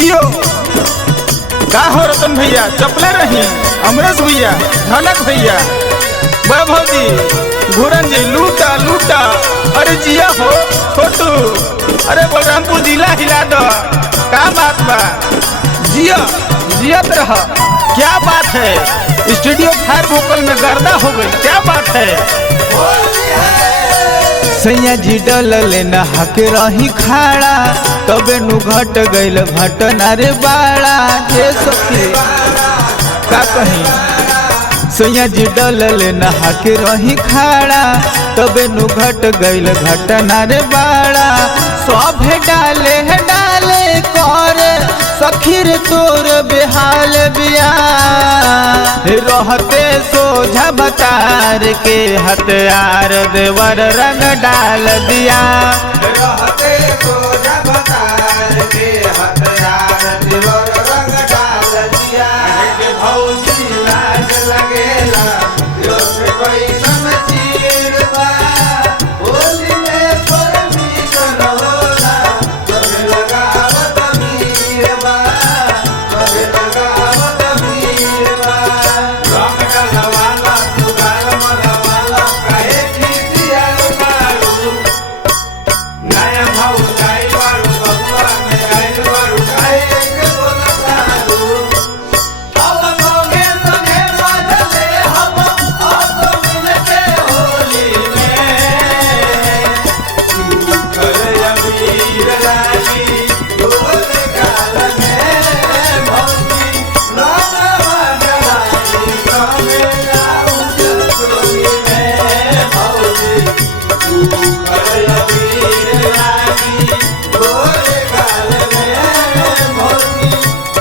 जियो का हो रतन भैया चपले रही अमरेश भैया धनक भैया वैभव जी घूरन जी लूटा लूटा। अरे जिया हो छोटू अरे बलरामपुर जिला हिला दो का बात बा जिया जियत रह। क्या बात है स्टूडियो फायर वोकल में गर्दा हो गई क्या बात है। सैया जी डलल नहा के रही खाड़ा तबे नु घट गइल घटना रे बाड़ा ये सखी का कही। सैया जी डलल नहा के रही खाड़ा तबे नु घट गइल घटना रे बाड़ा। सभे डाले कर सखीर तोर बेहाल बिया रहते सोझा बतार के हथियार देवर रंग डाल दिया। रहते सोझा बतार के हथियार देवर रंग डाल दिया। भौजी लाज लगेला यो से कोई समझीर बा होली में परमिशन होला तबे लगावत मीर बा तबे लगावत मीर बा। रंग डलवाला तू गाल मलवाला कहे खिसिया मारू नया भाऊ जाई बारू बबुआ में आइल बारू काहे के बोलतारू। अब संगे संगे बाजले हम अब मिलके होली में तू करे अमीर रानी ढोल गाल में भौजी रंग मगरानी कमे आउं चोली में भौजी तू करे अमीर रानी ढोल गाल में भौजी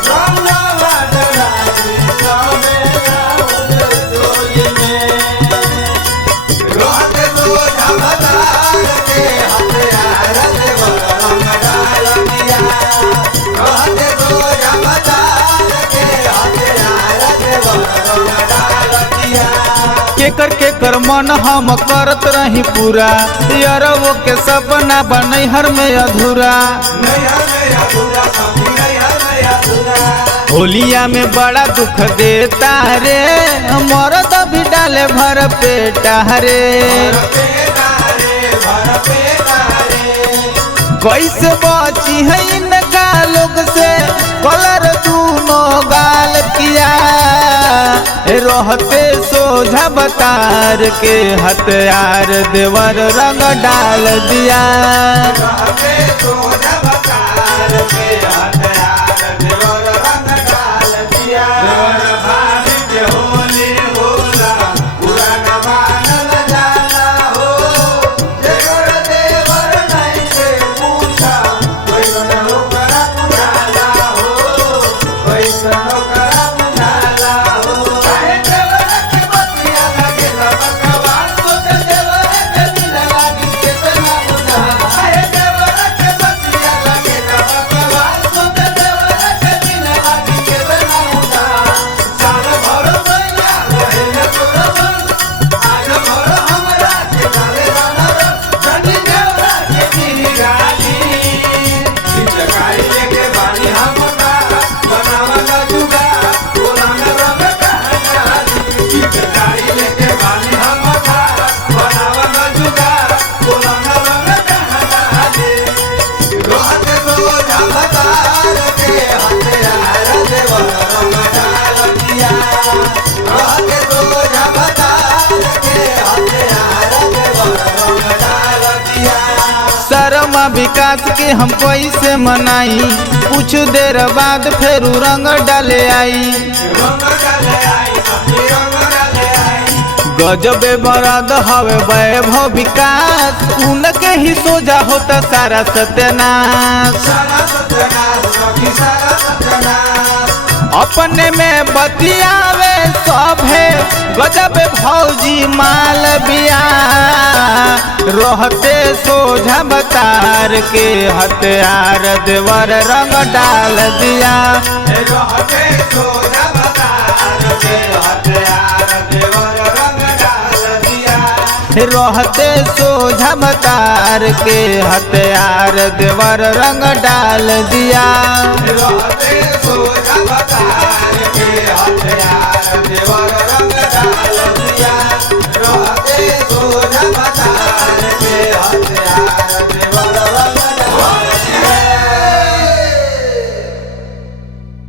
रंग मगरानी कमे आउं चोली में। रहते सोझा बतार के हथियार देवर रंग डाल दिया। रहते सोझा बतार के हथियार देवर रंग डाल दिया। केकर मन हम करत रही पूरा यारवो के सपना बनै हर में अधूरा। नया नया दूरा सभी नया नया दूरा। होलिया में बड़ा दुख देता रे मरद भी डाले भर पेटा रे। भर पेटा रे भर पेटा रे। कैसे बची है इनका लोग से कलर दूनो गाल किया रहते सोझा बतार के हथियार देवर रंग डाल दिया। रहते सोझा बतार के हथियार देवर रंग डाल दिया। देवर भाभी के होली होला पूरा न मानल जाला हो। देवर देवर नहीं से पूछा कैसन ओकरा बुझाला हो कैसन ओकरा बुझाला हो। काहे देवर के बतिया लगे भगवान को देवर के दिल लागी केतना बुझाला। काहे देवर के बतिया लगे भगवान को देवर के दिल लागी केतना बुझाला। साल भर भैया रहे तोर आज भर हमरा के डाले बनर जनी देवरा के गिरी गाली। चिचकारी लेके बानी हम का बनावला जुगा बोलान रंग कहानी। चिचकारी लेके बानी हम का बनावला जुगा बोलान रंग कहानी। रहते सोझा बतार के हथियार देवर रंग डाल दिया। रहते सोझा बतार के हथियार देवर रंग डाल दिया। शर्मा विकास के हम कैसे मनाई कुछ देर बाद फिर रंग डाले आई। रंग डाले आई सखी रंग डाले आई। गजबे बरद हवे वैभव विकास उनके ही सोझा होता सारा सत्यनाश। सारा सत्यनाश सखी सारा सत्यनाश। अपने में बतियावे सभे गजब भौजी माल बिया रहते सोझा बतार के हथियार देवर रंग डाल दिया। रहते सोझा बतार के हथियार देवर रंग डाल दिया। रहते सोझा मतार के हथियार देवर रंग डाल दिया। रहते